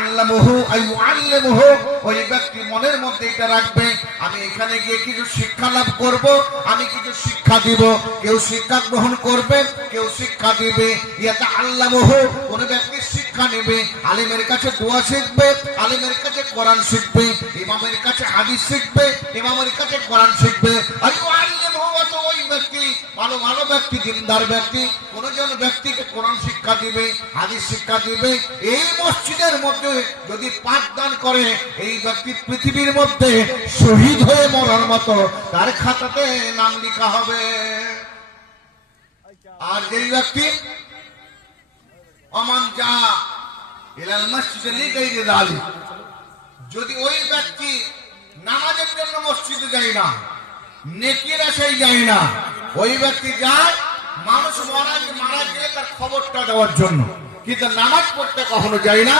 ইয়াতাআল্লামুহু আইয়ুআল্লিমুহু, ওই ব্যক্তি মনের মধ্যে এটা রাখবে আমি এখানে গিয়ে কিছু শিক্ষা লাভ করব, আমি কিছু শিক্ষা দিব। কেউ শিক্ষা গ্রহণ করবে, কেউ শিক্ষা দিবে। ইয়াতাআল্লামুহু, কোন ব্যক্তি শিক্ষা নেবে, আলেমের কাছে দোয়া শিখবে, আলেমের কাছে কোরআন শিখবে, ইমামের কাছে হাদিস শিখবে, ইমামের কাছে কোরআন শিখবে। আইয়ুআল্লিমুহু, তো ওই ব্যক্তি ভালো ভালো ব্যক্তি, দিনদার ব্যক্তি, কোন জন ব্যক্তিকে কোরআন শিক্ষা দিবে, হাদিস শিক্ষা দিবে। এই মসজিদের মধ্যে যদি পাঠদান করে, এই ব্যক্তি পৃথিবীর মধ্যে শহীদ হয়ে মরার মতো তার খাতাতে নাম লেখা হবে। আর যেই ব্যক্তি অমান যা ইলাল মসজিদে লিগাইরি যালিক, যদি ওই ব্যক্তি নামাজের জন্য মসজিদে যায় না, নেকির আশায় যায় না, ওই ব্যক্তি যায় মানুষ মারা গেলে তার খবরটা দেওয়ার জন্য, কিন্তু নামাজ পড়তে কখনো যায় না,